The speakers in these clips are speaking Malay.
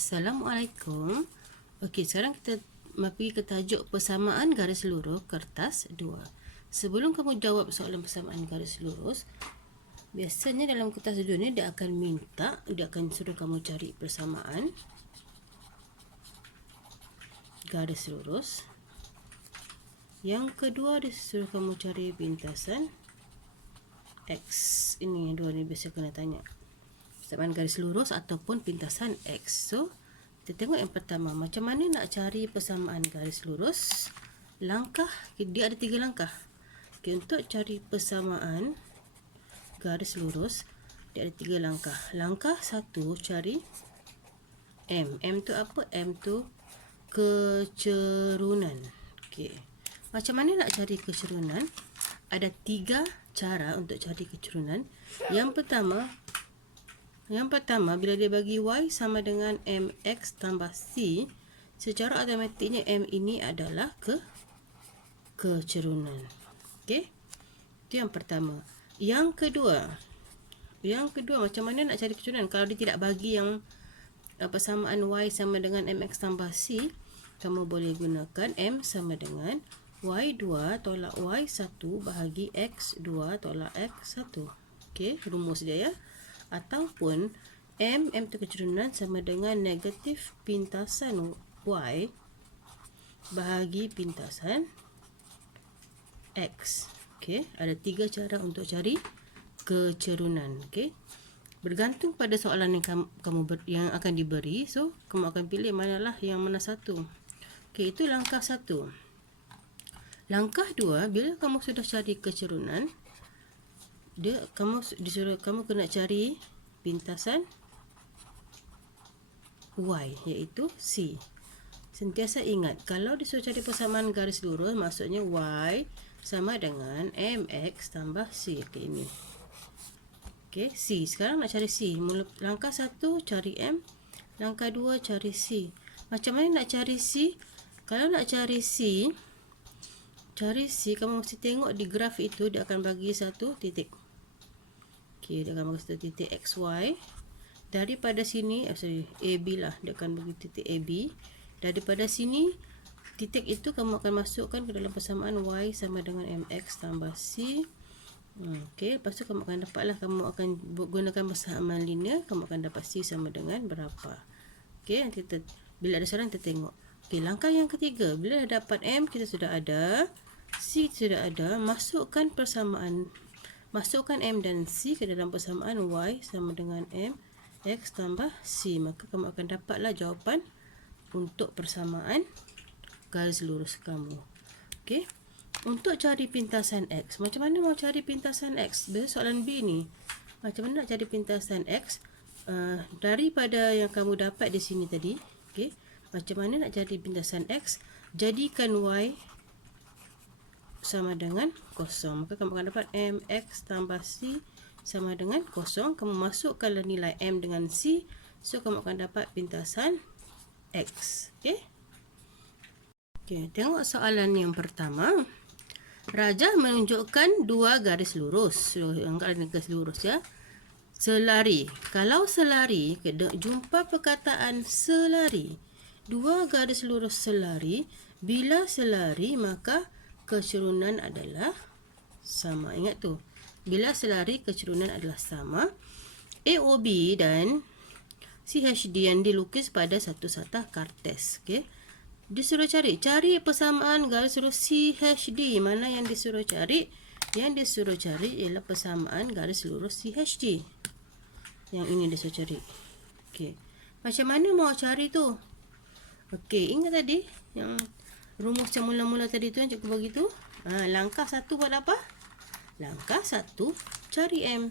Assalamualaikum. Okey, sekarang kita pergi ke tajuk persamaan garis lurus kertas 2. Sebelum kamu jawab soalan persamaan garis lurus, biasanya dalam kertas 2 ni dia akan suruh kamu cari persamaan garis lurus. Yang kedua, dia suruh kamu cari pintasan X. Ini yang dua ni biasa kena tanya. Persamaan garis lurus ataupun pintasan X. So, kita tengok yang pertama. Macam mana nak cari persamaan garis lurus? Dia ada 3 langkah. Okay, untuk cari persamaan garis lurus, dia ada 3 langkah. Langkah 1, cari M. M tu apa? M tu kecerunan. Okay. Macam mana nak cari kecerunan? Ada 3 cara untuk cari kecerunan. Yang pertama, bila dia bagi Y sama dengan MX tambah C, secara automatiknya M ini adalah kecerunan. Okey? Itu yang pertama. Yang kedua, macam mana nak cari kecerunan? Kalau dia tidak bagi yang persamaan Y sama dengan MX tambah C, kamu boleh gunakan M sama dengan Y2 tolak Y1 bahagi X2 tolak X1. Okey, rumus dia ya. Ataupun M tu kecerunan sama dengan negatif pintasan Y bahagi pintasan X. Okey, ada 3 cara untuk cari kecerunan. Okey, bergantung pada soalan yang akan diberi. So, kamu akan pilih mana satu. Okey, itu langkah 1. Langkah 2, bila kamu sudah cari kecerunan, kamu kena cari pintasan Y, iaitu C. Sentiasa ingat, kalau disuruh cari persamaan garis lurus, maksudnya Y sama dengan MX tambah C. Okey, ini. Okey, C. Sekarang nak cari C. Langkah 1, cari M. Langkah 2, cari C. Macam mana nak cari C? Kalau nak cari C, kamu mesti tengok di graf itu, dia akan bagi satu titik. Okey, dia akan bagi satu titik XY. Daripada sini, AB lah, dia akan bagi titik AB. Daripada sini, titik itu kamu akan masukkan ke dalam persamaan Y sama dengan MX tambah C. Okey, lepas tu kamu akan gunakan persamaan linear, kamu akan dapat C sama dengan berapa. Okey, bila ada soalan kita tengok. Okey, langkah yang ketiga, bila dah dapat M, kita sudah ada, C sudah ada, masukkan M dan C ke dalam persamaan Y sama dengan M X tambah C. Maka kamu akan dapatlah jawapan untuk persamaan garis lurus kamu. Okey. Untuk cari pintasan X, macam mana mau cari pintasan X? Soalan B ni. Macam mana nak cari pintasan X? Daripada yang kamu dapat di sini tadi, okey. Macam mana nak cari pintasan X? Jadikan Y sama dengan 0. Maka kamu akan dapat MX tambah C sama dengan 0. Kamu masukkanlah nilai M dengan C. So, kamu akan dapat pintasan X. Okey. Okey, tengok soalan yang pertama. Raja menunjukkan 2 garis lurus. So, yang ada garis lurus ya. Selari. Kalau selari, jumpa perkataan selari. 2 garis lurus selari. Bila selari, maka kecerunan adalah sama. Ingat tu. Bila selari, kecerunan adalah sama. AOB dan CHD yang dilukis pada satu satah kartes. Okey. Disuruh cari persamaan garis lurus CHD. Mana yang disuruh cari? Yang disuruh cari ialah persamaan garis lurus CHD. Yang ini disuruh cari. Okey. Macam mana mau cari tu? Okey, ingat tadi yang rumus yang mula-mula tadi tu yang cikgu bagi tu? Langkah 1 buat apa? Langkah 1, cari M.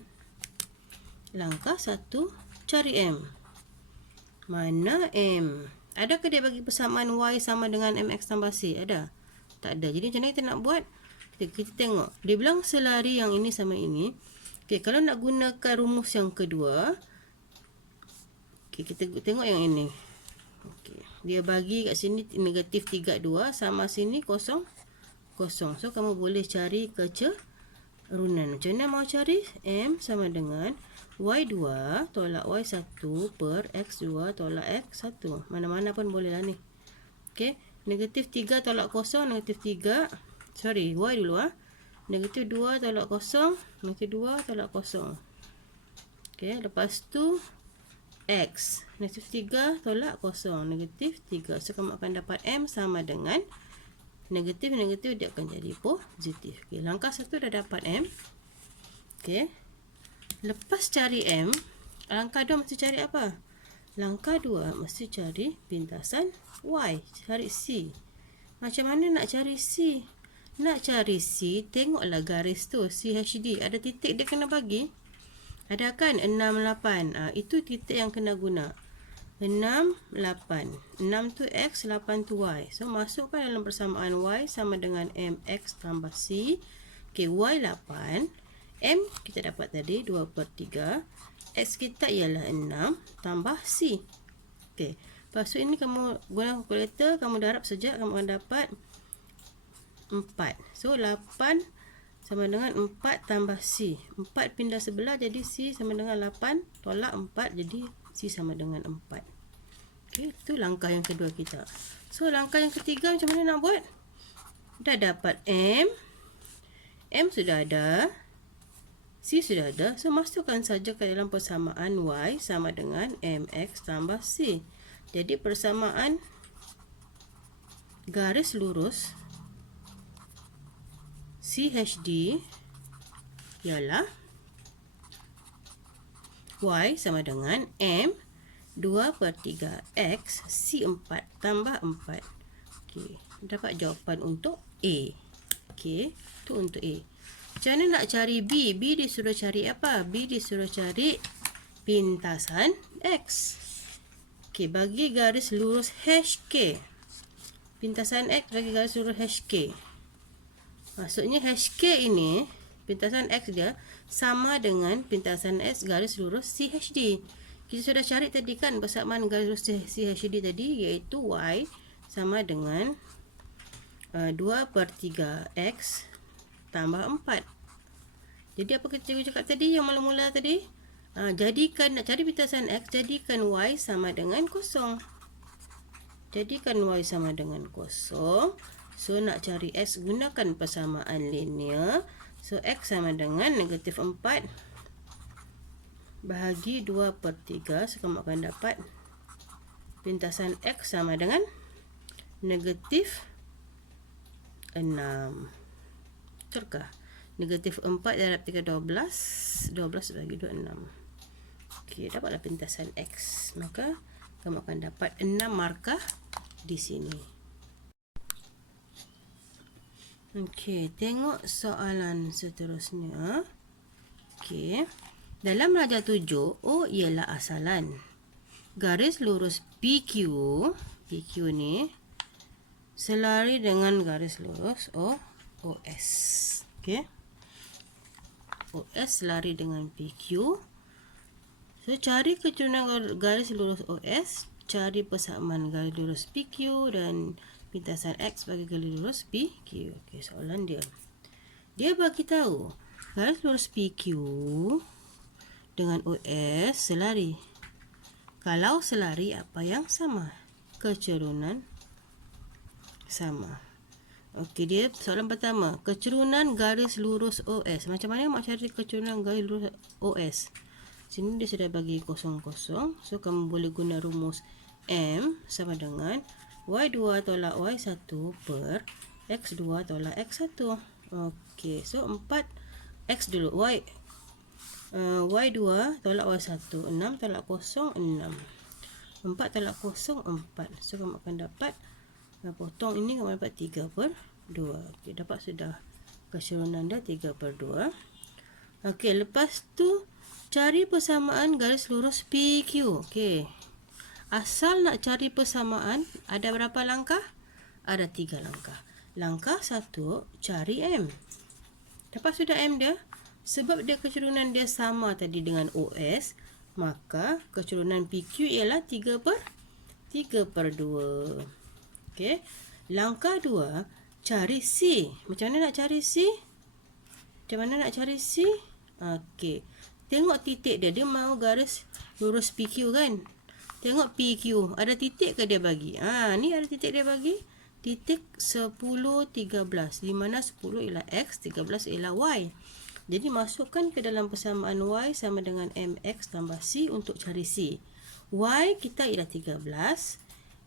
Langkah 1, cari M. Mana M? Adakah dia bagi persamaan Y sama dengan MX tambah C? Ada? Tak ada. Jadi macam mana kita nak buat? Kita tengok. Dia bilang selari yang ini sama ini. Okey, kalau nak gunakan rumus yang kedua, okey, kita tengok yang ini. Okey, dia bagi kat sini negatif 32 sama sini 0, 0. So, kamu boleh cari kecerunan. Macam mana mau cari? M sama dengan Y2 tolak Y1 per X2 tolak X1. Mana-mana pun boleh lah ni. Okey, negatif 3 tolak kosong, negatif 3. Sorry, Y dulu Negatif 2 tolak kosong, negatif 2 tolak kosong. Okey, lepas tu X. Negatif 3 tolak kosong, negatif 3. So, kamu akan dapat M sama dengan negatif dia akan jadi positif. Okey, langkah 1 dah dapat M. Okey. Lepas cari M, langkah 2 mesti cari apa? Langkah 2 mesti cari pintasan Y. Cari C. Macam mana nak cari C? Nak cari C, tengoklah garis tu, CHD. Ada titik dia kena bagi? Ada kan? 6, 8. Itu titik yang kena guna. 6, 8. 6 tu X, 8 tu Y. So, masukkan dalam persamaan Y sama dengan MX tambah C. Okay, Y 8. M kita dapat tadi 2/3. X kita ialah 6 tambah C. Okey. Lepas tu ini kamu guna kalkulator, kamu darab sekejap, kamu akan dapat 4. So 8 sama dengan 4 tambah C. 4 pindah sebelah jadi C sama dengan 8. Tolak 4 jadi C sama dengan 4. Okey, itu langkah yang kedua kita. So langkah yang ketiga macam mana nak buat? Dah dapat M. M sudah ada. C sudah ada, so masukkan saja ke dalam persamaan Y sama dengan MX tambah C. Jadi persamaan garis lurus CHD ialah Y sama dengan M 2/3 X C 4 tambah 4. Okey, dapat jawapan untuk A. Okey, itu untuk A. Macam mana nak cari B? B disuruh cari apa? B disuruh cari pintasan X. Okey, bagi garis lurus HK. Pintasan X bagi garis lurus HK. Maksudnya HK ini, pintasan X dia sama dengan pintasan X garis lurus CHD. Kita sudah cari tadi kan persamaan garis lurus CHD tadi, iaitu Y sama dengan 2/3 X tambah 4. Jadi apa kita cakap tadi yang mula-mula tadi? Jadikan, nak cari pintasan X, jadikan Y sama dengan kosong. Jadikan Y sama dengan kosong. So nak cari X, gunakan persamaan linear. So X sama dengan negatif 4 bahagi 2/3. So kamu akan dapat pintasan X sama dengan negatif 6. Terkah. Negatif 4 darab 3, 12. 12 bagi 2, 6. Okey, dapatlah pintasan X. Maka, kamu akan dapat 6 markah di sini. Okey, tengok soalan seterusnya. Okey. Dalam darjah 7, O ialah asalan. Garis lurus PQ ni selari dengan garis lurus OS. Okey. OS selari dengan PQ. So, cari keturunan garis lurus OS, cari persamaan garis lurus PQ dan pintasan X bagi garis lurus PQ. Okey, soalan dia. Dia bagi tahu garis lurus PQ dengan OS selari. Kalau selari, apa yang sama? Keturunan sama. Okey, dia soalan pertama, keturunan garis lurus OS. Macam mana nak cari keturunan garis lurus OS? Sini dia sudah bagi kosong-kosong. So kamu boleh guna rumus M sama dengan Y2 tolak Y1 per X2 tolak X1. Okey, so 4 X dulu. Y2 tolak Y1, 6 tolak kosong 6. 4 tolak kosong 4. So kamu akan dapat, potong ini kamu dapat 3/2. Okey, dapat sudah keturunan dia 3/2. Okey, lepas tu cari persamaan garis lurus PQ. Okey. Asal nak cari persamaan, ada berapa langkah? Ada 3 langkah. Langkah 1, cari M. Dapat sudah M dia? Sebab dia keturunan dia sama tadi dengan OS, maka keturunan PQ ialah 3/2. Okey. Langkah 2, cari C. Macam mana nak cari C? Okey. Tengok titik dia. Dia mau garis lurus PQ kan. Tengok PQ. Ada titik ke dia bagi? Ni ada titik dia bagi. Titik 10, 13. Di mana 10 ialah X, 13 ialah Y. Jadi masukkan ke dalam persamaan Y sama dengan MX tambah C untuk cari C. Y kita ialah 13.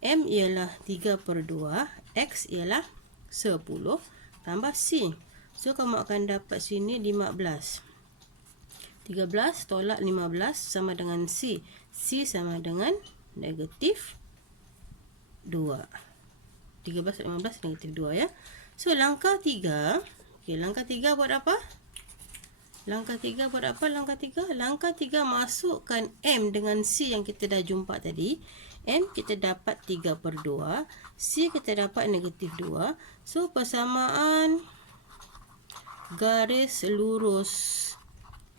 M ialah 3/2. X ialah 10 tambah C. So, kamu akan dapat sini 15. 13 tolak 15 sama dengan C. C sama dengan negatif 2. 13 tolak 15 negatif 2 ya. So, langkah 3. Okay, langkah 3 buat apa? Langkah 3 buat apa? Langkah 3 masukkan M dengan C yang kita dah jumpa tadi. M kita dapat 3/2. C kita dapat negatif 2. So, persamaan garis lurus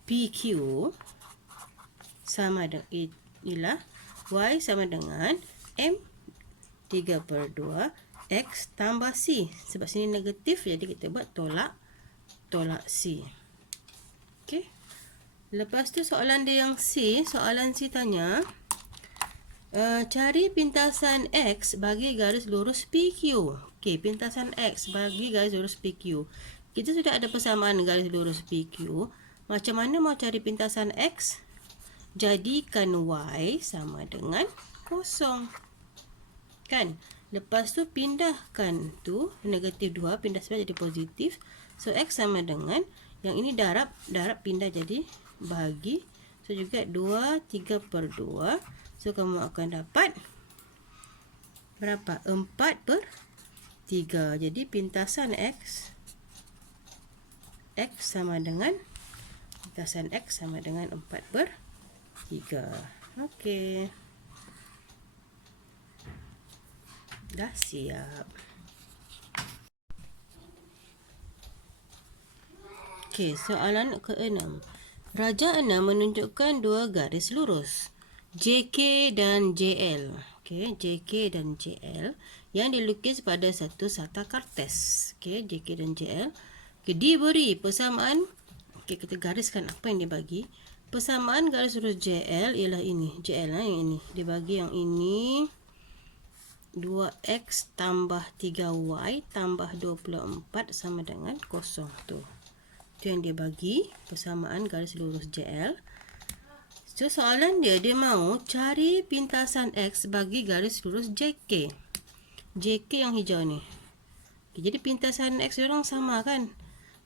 PQ sama dengan ialah Y sama dengan M 3/2 X tambah C. Sebab sini negatif, jadi kita buat tolak C. Okey. Lepas tu soalan dia yang C. Soalan C tanya, cari pintasan X bagi garis lurus PQ. Okey, pintasan X bagi garis lurus PQ. Kita sudah ada persamaan garis lurus PQ. Macam mana mau cari pintasan X? Jadikan Y sama dengan 0. Kan? Lepas tu pindahkan tu negatif 2, pindah sebelah jadi positif. So, X sama dengan, yang ini darab pindah jadi bahagi. So, juga 2, 3/2. So, kamu akan dapat berapa? 4/3. Jadi, pintasan X sama dengan, pintasan X sama dengan 4/3. Okey. Dah siap. Okey, soalan ke-6. Raja 6 menunjukkan dua garis lurus, JK dan JL. Okey, JK dan JL yang dilukis pada satu sata kartes. Okey, JK dan JL. Okey, diberi persamaan. Okey, kita gariskan apa yang dibagi. Persamaan garis lurus JL ialah ini. JL yang ini. Dia bagi yang ini 2X tambah 3Y tambah 24 sama dengan 0. Tu. Itu yang dia bagi. Persamaan garis lurus JL. So, soalan dia mau cari pintasan X bagi garis lurus JK. JK yang hijau ni. Okay, jadi pintasan X diorang sama kan?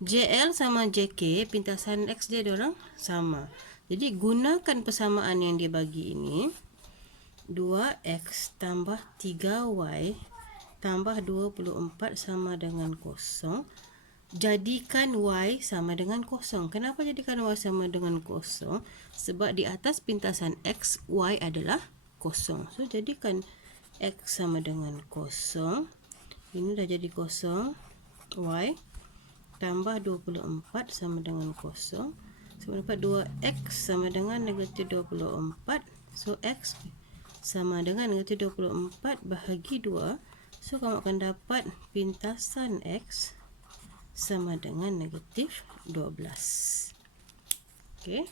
JL sama JK, pintasan X dia diorang sama. Jadi, gunakan persamaan yang dia bagi ini. 2X tambah 3Y tambah 24 sama dengan 0. Jadikan Y sama dengan 0. Kenapa jadikan Y sama dengan 0? Sebab di atas pintasan X, Y adalah 0. So, jadikan X sama dengan 0. Ini dah jadi 0. Y tambah 24 sama dengan 0. So, dapat 2X sama dengan negatif 24. So, X sama dengan negatif 24 bahagi 2. So, kamu akan dapat pintasan X sama dengan negatif 12. Okey.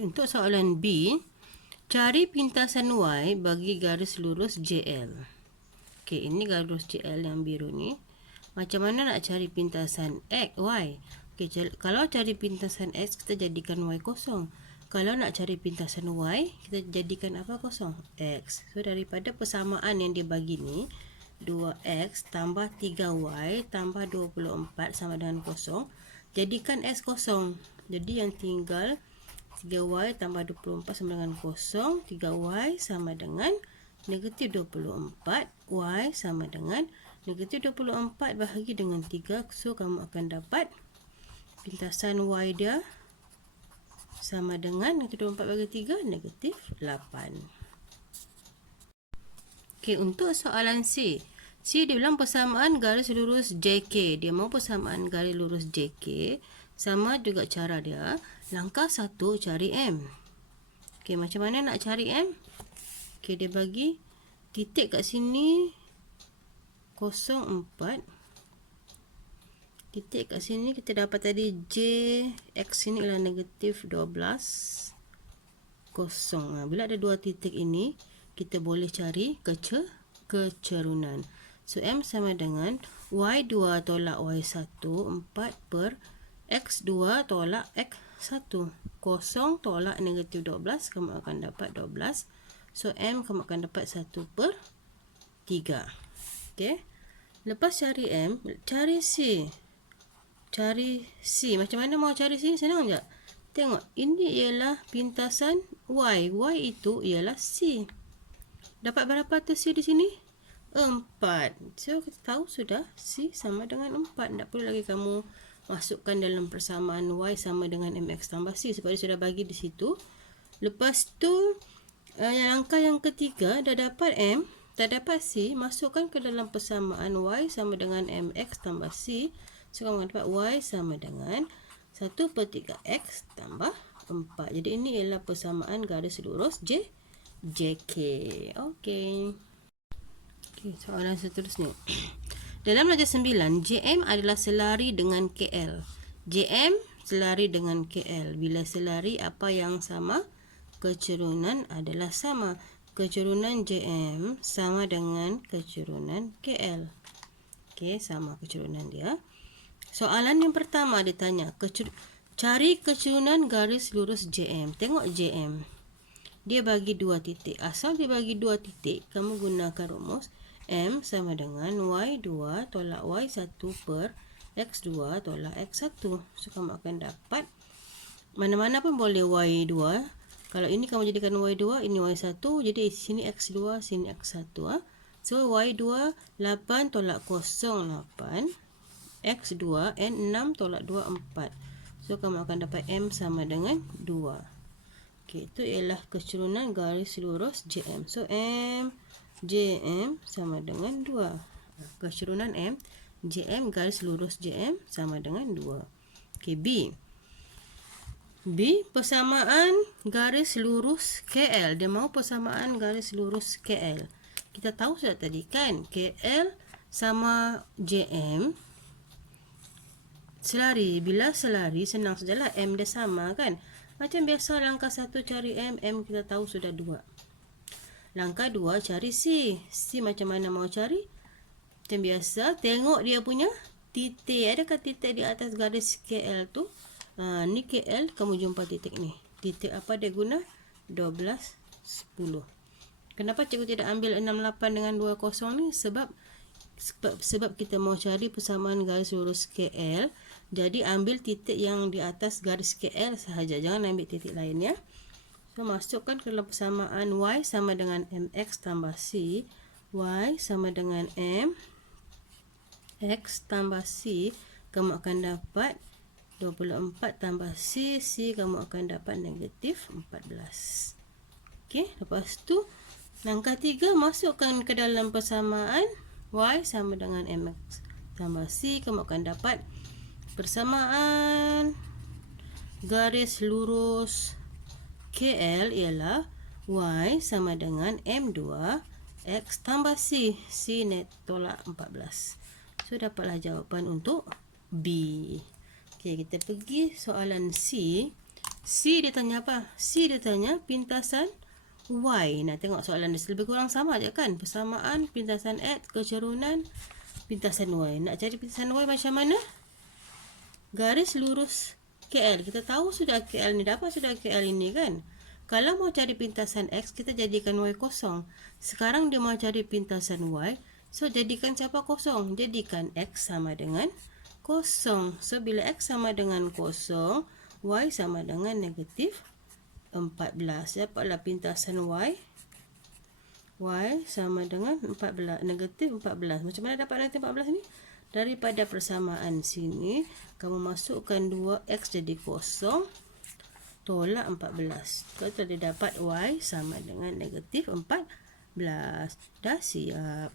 Untuk soalan B, cari pintasan Y bagi garis lurus JL. Okey, ini garis lurus JL yang biru ni. Macam mana nak cari pintasan X, Y? Okey, kalau cari pintasan X, kita jadikan Y 0. Kalau nak cari pintasan Y, kita jadikan apa 0? X. So, daripada persamaan yang dia bagi ni, 2X tambah 3Y tambah 24 sama dengan 0. Jadikan X 0. Jadi, yang tinggal 3Y tambah 24 sama dengan 0. 3Y sama dengan negatif 24. Y sama dengan negatif 24 bahagi dengan 3. So, kamu akan dapat pintasan Y dia sama dengan negatif 24 bagi 3, negatif 8. Okey, untuk soalan C. C dia bilang persamaan garis lurus JK. Dia mau persamaan garis lurus JK. Sama juga cara dia. Langkah 1, cari M. Okey, macam mana nak cari M? Okey, dia bagi titik kat sini 0,4. Titik kat sini kita dapat tadi J X ini ialah negatif 12 kosong. Bila ada dua titik ini, kita boleh cari kecerunan. So M sama dengan Y2 tolak Y1 4 per X2 tolak X1. Kosong tolak negatif 12, kamu akan dapat 12. So M kamu akan dapat 1 per 3. Okay. Lepas cari M, cari C. Cari C. Macam mana mau cari C? Senang je. Tengok, ini ialah pintasan Y. Y itu ialah C. Dapat berapa tu C di sini? 4. So, kita tahu sudah C sama dengan 4. Tak perlu lagi kamu masukkan dalam persamaan Y sama dengan MX tambah C. Sebab dia sudah bagi di situ. Lepas tu, langkah yang ketiga, dah dapat M, tak dapat C. Masukkan ke dalam persamaan Y sama dengan MX tambah C. So, kamu dapat Y sama dengan 1 per 3X tambah 4. Jadi, ini ialah persamaan garis lurus JK. Okey. Okay, soalan seterusnya. Dalam darjah 9, JM adalah selari dengan KL. JM selari dengan KL. Bila selari, apa yang sama? Kecerunan adalah sama. Kecerunan JM sama dengan kecerunan KL. Okey, sama kecerunan dia. Soalan yang pertama dia tanya, cari kecerunan garis lurus JM. Tengok JM. Dia bagi dua titik. Asal dia bagi dua titik, kamu gunakan rumus M sama dengan Y2 tolak Y1 per X2 tolak X1. So, kamu akan dapat mana-mana pun boleh Y2. Kalau ini kamu jadikan Y2, ini Y1. Jadi sini X2, sini X1. So, Y2 8 tolak 0, 8. X2 N 6 tolak 2 4. So kamu akan dapat M sama dengan 2. Okey, itu ialah kecerunan garis lurus JM. So M JM sama dengan 2. Kecerunan M JM garis lurus JM sama dengan 2. Okey, B. B persamaan garis lurus KL. Dia mahu persamaan garis lurus KL. Kita tahu sudah tadi kan, KL sama JM selari. Bila selari, senang sajalah, M dia sama kan. Macam biasa langkah 1 cari M, M kita tahu sudah 2. Langkah 2 cari C. C macam mana mau cari? Macam biasa, tengok dia punya titik. Adakah titik di atas garis KL tu? Ni KL, kamu jumpa titik ni. Titik apa dia guna? 12, 10. Kenapa cikgu tidak ambil 68 dengan 20 ni? Sebab kita mau cari persamaan garis lurus KL. Jadi ambil titik yang di atas garis KL sahaja. Jangan ambil titik lain ya. So masukkan ke dalam persamaan Y sama dengan MX tambah C. Y sama dengan M X tambah C. Kamu akan dapat 24 tambah C. C kamu akan dapat negatif 14. Okey, lepas tu langkah 3 masukkan ke dalam persamaan Y sama dengan MX tambah C. Kamu akan dapat persamaan garis lurus KL ialah Y sama dengan M2 X tambah C. C net tolak 14. So dapatlah jawapan untuk B. Okey, kita pergi soalan C. C dia tanya apa? C dia tanya pintasan Y. Nak tengok soalan dia lebih kurang sama je kan? Persamaan pintasan X, kecerunan pintasan Y. Nak cari pintasan Y macam mana? Garis lurus KL. Kita tahu sudah KL ni, dapat sudah KL ini kan. Kalau mau cari pintasan X, kita jadikan Y kosong. Sekarang dia mau cari pintasan Y. So, jadikan siapa kosong? Jadikan X sama dengan kosong. So, bila X sama dengan kosong, Y sama dengan negatif 14. Dapatlah pintasan Y. Y sama dengan 14, negatif 14. Macam mana dapat negatif 14 ni? Daripada persamaan sini, kamu masukkan 2X jadi kosong, tolak 14. Kita dah dapat Y sama dengan negatif 14. Dah siap.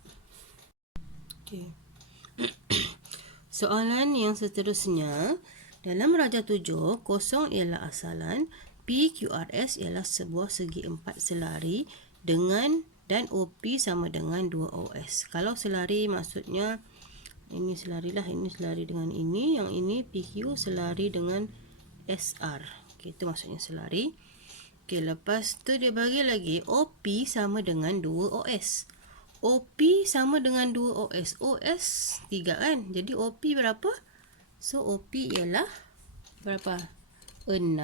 Okay. Soalan yang seterusnya. Dalam darjah 7, kosong ialah asalan, PQRS ialah sebuah segi 4 selari dengan dan OP sama dengan 2OS. Kalau selari maksudnya Ini selari lah, ini selari dengan ini, yang ini PQ selari dengan SR. Okey, itu maksudnya selari. Okey, lepas tu dia bagi lagi OP sama dengan 2OS. OP sama dengan 2OS. OS 3 kan? Jadi OP berapa? So OP ialah berapa? 6.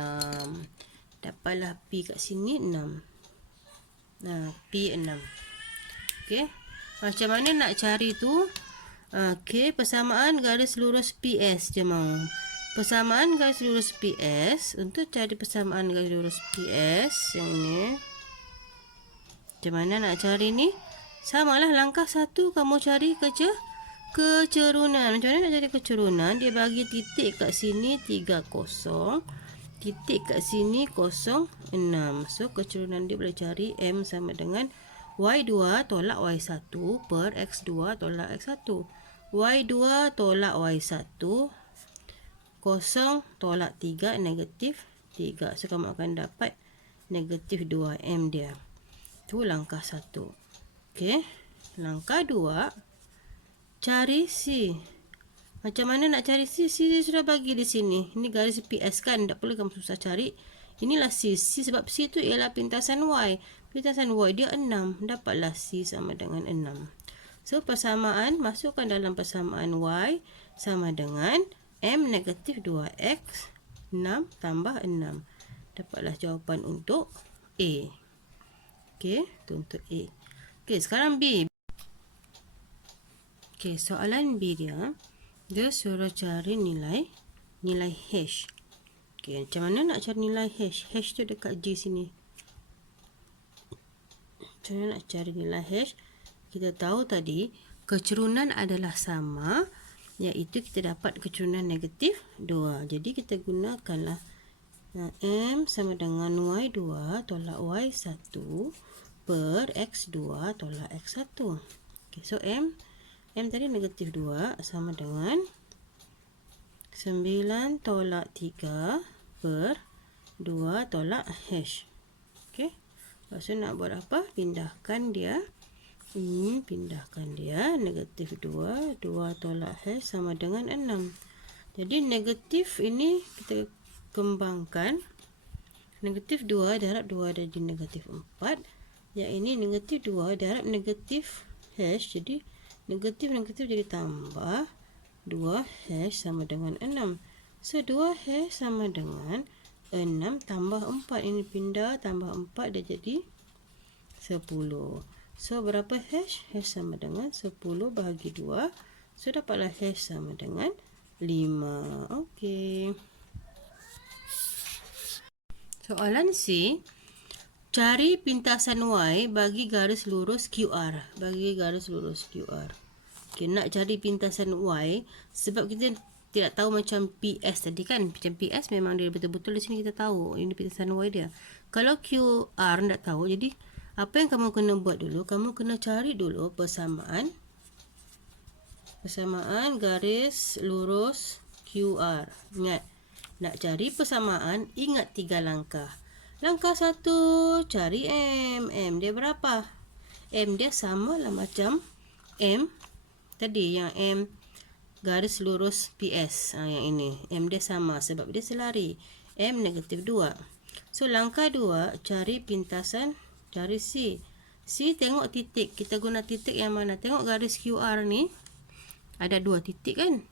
Dapatlah P kat sini 6. Nah, P 6. Okey. Macam mana nak cari tu? Okey, persamaan garis lurus PS je mau. Persamaan garis lurus PS, untuk cari persamaan garis lurus PS yang ini. Macam mana nak cari ni? Samalah langkah 1 kamu cari kecerunan. Macam mana nak cari kecerunan? Dia bagi titik kat sini 30, titik kat sini 06. So kecerunan dia boleh cari M sama dengan Y2 tolak Y1 per X2 tolak X1. Y2 tolak Y1, 0 tolak 3, negatif 3. So kamu akan dapat negatif 2M dia. Itu langkah 1. Okey. Langkah 2, cari C. Macam mana nak cari C? C sudah bagi di sini. Ini garis PS kan, tak perlu kamu susah cari. Inilah C. C sebab C tu ialah pintasan Y. Pintasan Y dia 6. Dapatlah C sama dengan 6. So persamaan, masukkan dalam persamaan Y sama dengan M negatif 2X 6 tambah 6. Dapatlah jawapan untuk A. Okey, itu untuk A. Okey, sekarang B. Okey, soalan B dia suruh cari nilai H. Okey, macam mana nak cari nilai H? H tu dekat G sini. Macam mana nak cari nilai H? Kita tahu tadi kecerunan adalah sama, iaitu kita dapat kecerunan negatif 2. Jadi kita gunakanlah M sama dengan Y2 tolak Y1 per X2 tolak X1. Okay, so M tadi negatif 2 sama dengan 9 tolak 3 per 2 tolak H. Okay. Lepas tu nak buat apa? Pindahkan dia. Ini pindahkan dia. Negatif 2. 2 tolak H sama dengan 6. Jadi negatif ini kita kembangkan. Negatif 2 darab 2 jadi negatif 4. Yang ini negatif 2 darab negatif H. Jadi negatif jadi tambah. 2H sama dengan 6. So 2H sama dengan 6 tambah 4. Ini pindah tambah 4 dia jadi 10. So berapa H? H sama dengan 10 bahagi 2. So dapatlah H sama dengan 5. Okey. Soalan C. Cari pintasan Y bagi garis lurus QR. Bagi garis lurus QR. Okay, nak cari pintasan Y sebab kita tidak tahu macam PS tadi kan. Macam PS memang dia betul-betul di sini kita tahu. Ini pintasan Y dia. Kalau QR tak tahu, jadi apa yang kamu kena buat dulu? Kamu kena cari dulu persamaan garis lurus QR. Ingat, nak cari persamaan, ingat 3 langkah. Langkah 1, cari M. M dia berapa? M dia sama lah macam M tadi, yang M garis lurus PS. Yang ini. M dia sama sebab dia selari. M negatif 2. So, langkah 2, cari pintasan, cari C. C tengok titik. Kita guna titik yang mana? Tengok garis QR ni. Ada 2 titik kan?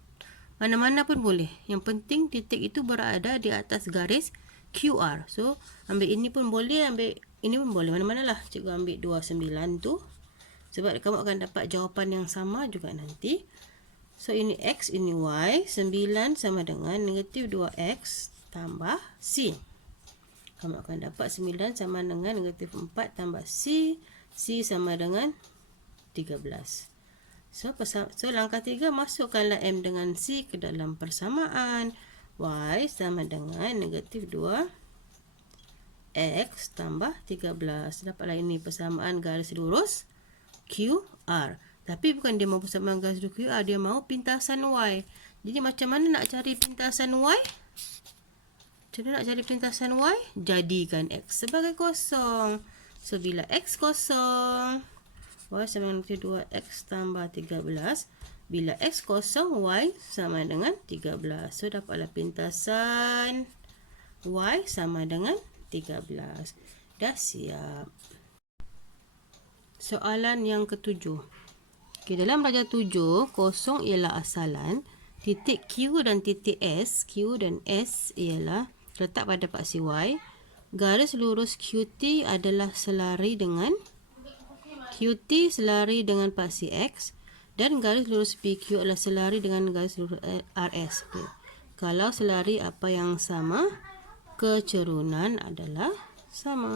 Mana-mana pun boleh. Yang penting titik itu berada di atas garis QR. So, ambil ini pun boleh, ambil ini pun boleh. Mana-mana lah. Cikgu ambil 29 tu. Sebab kamu akan dapat jawapan yang sama juga nanti. So, ini X, ini Y. 9 sama dengan negatif 2X tambah C. Kamu akan dapat 9 sama dengan negatif 4 tambah C. C sama dengan 13. So, langkah 3, masukkanlah M dengan C ke dalam persamaan. Y sama dengan negatif 2 X tambah 13. Dapatlah ini persamaan garis lurus QR. Tapi bukan dia mahu persamaan garis lurus QR, dia mahu pintasan Y. Jadi macam mana nak cari pintasan Y? Macam mana nak cari pintasan Y? Jadikan X sebagai kosong. So bila X kosong, Y sama dengan 2X tambah 13. Bila X kosong, Y sama dengan 13. So, dapatlah pintasan Y sama dengan 13. Dah siap. Soalan yang ketujuh. Okay, dalam darjah 7, kosong ialah asalan. Titik Q dan titik S, Q dan S ialah letak pada paksi Y. Garis lurus QT adalah selari dengan QT selari dengan paksi X. Dan garis lurus PQ adalah selari dengan garis lurus RS. Okay. Kalau selari apa yang sama, kecerunan adalah sama.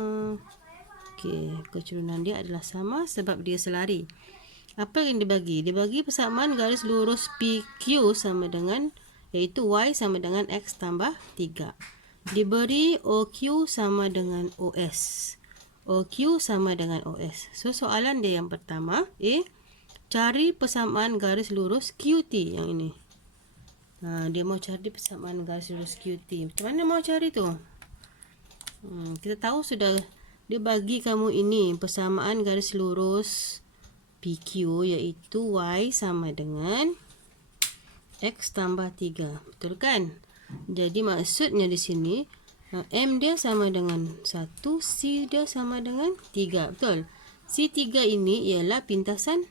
Okay, kecerunan dia adalah sama sebab dia selari. Apa yang dibagi? Dibagi persamaan garis lurus PQ sama dengan, iaitu Y sama dengan X tambah 3. Diberi OQ sama dengan OS. OQ sama dengan OS. So, soalan dia yang pertama, cari persamaan garis lurus QT yang ini. Dia mau cari persamaan garis lurus QT. Macam mana mau cari tu? Kita tahu sudah dia bagi kamu ini persamaan garis lurus PQ, iaitu Y sama dengan X tambah 3. Betul kan? Jadi maksudnya di sini M dia sama dengan 1, C dia sama dengan 3. Betul? C3 ini ialah pintasan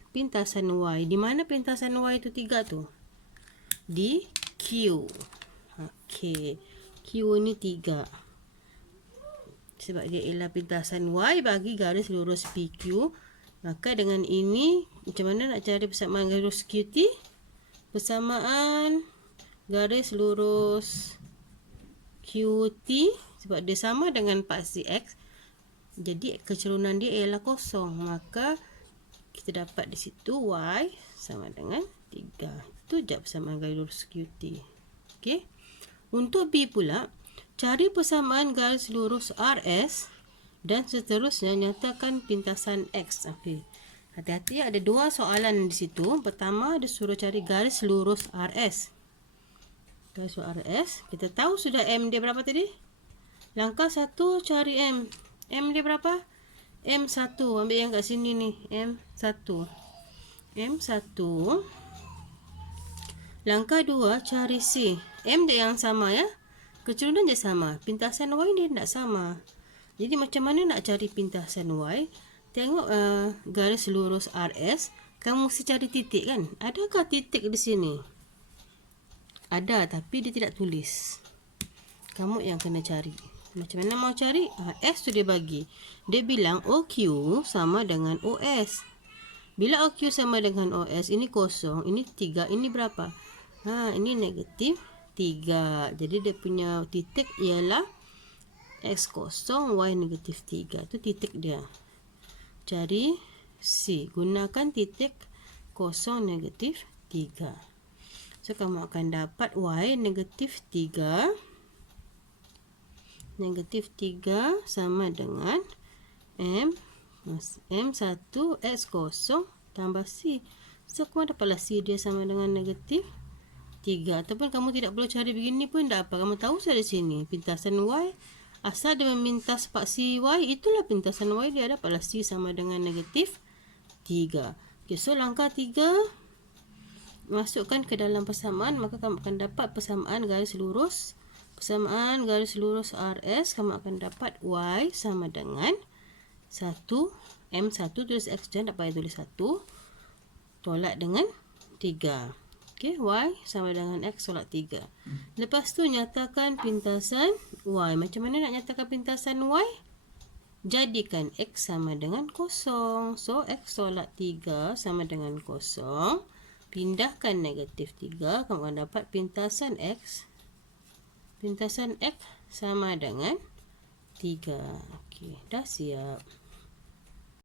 Y. Di mana pintasan Y itu 3 tu? Di Q. Okey. Q ini 3. Sebab dia ialah pintasan Y bagi garis lurus PQ. Maka dengan ini, macam mana nak cari persamaan garis lurus QT? Persamaan garis lurus QT, sebab dia sama dengan paksi X. Jadi kecerunan dia ialah kosong. Maka kita dapat di situ Y sama dengan 3. Itu je persamaan garis lurus QT. Okey. Untuk B pula, cari persamaan garis lurus RS dan seterusnya nyatakan pintasan X. Okey. Hati-hati, ada dua soalan di situ. Pertama, dia suruh cari garis lurus RS. Garis lurus RS. Kita tahu sudah M dia berapa tadi? Langkah 1 cari M. M dia berapa? M1. Ambil yang kat sini ni. M1. M1. Langkah 2 cari C. M dia yang sama ya. Kecerunan dia sama. Pintasan Y dia tak sama. Jadi macam mana nak cari pintasan Y? Tengok garis lurus RS. Kamu mesti cari titik kan? Adakah titik di sini? Ada, tapi dia tidak tulis. Kamu yang kena cari. Macam mana mau cari? S tu dia bagi. Dia bilang OQ sama dengan OS. Bila OQ sama dengan OS, ini kosong, ini 3, ini berapa? Ini negatif 3. Jadi dia punya titik ialah X kosong, Y negatif 3. Itu titik dia. Cari C. Gunakan titik kosong negatif 3. So, kamu akan dapat Y negatif 3. Negatif 3 sama dengan M1 X kosong tambah C. So, kamu dapatlah C dia sama dengan negatif 3. Ataupun kamu tidak perlu cari begini pun tak apa. Kamu tahu saya di sini. Pintasan Y. Asal dia memintas paksi Y, itulah pintasan Y dia. Dapatlah C sama dengan negatif 3. Okay, so langkah 3. Masukkan ke dalam persamaan. Maka kamu akan dapat persamaan garis lurus. Persamaan garis lurus RS, kamu akan dapat Y sama dengan 1. M1 tulis X, jangan tak payah tulis 1. Tolak dengan 3. Okey, Y sama dengan X tolak 3. Lepas tu nyatakan pintasan Y. Macam mana nak nyatakan pintasan Y? Jadikan X sama dengan 0. So, X tolak 3 sama dengan 0. Pindahkan negatif 3, kamu akan dapat pintasan X. Pintasan X sama dengan 3. Okey, dah siap.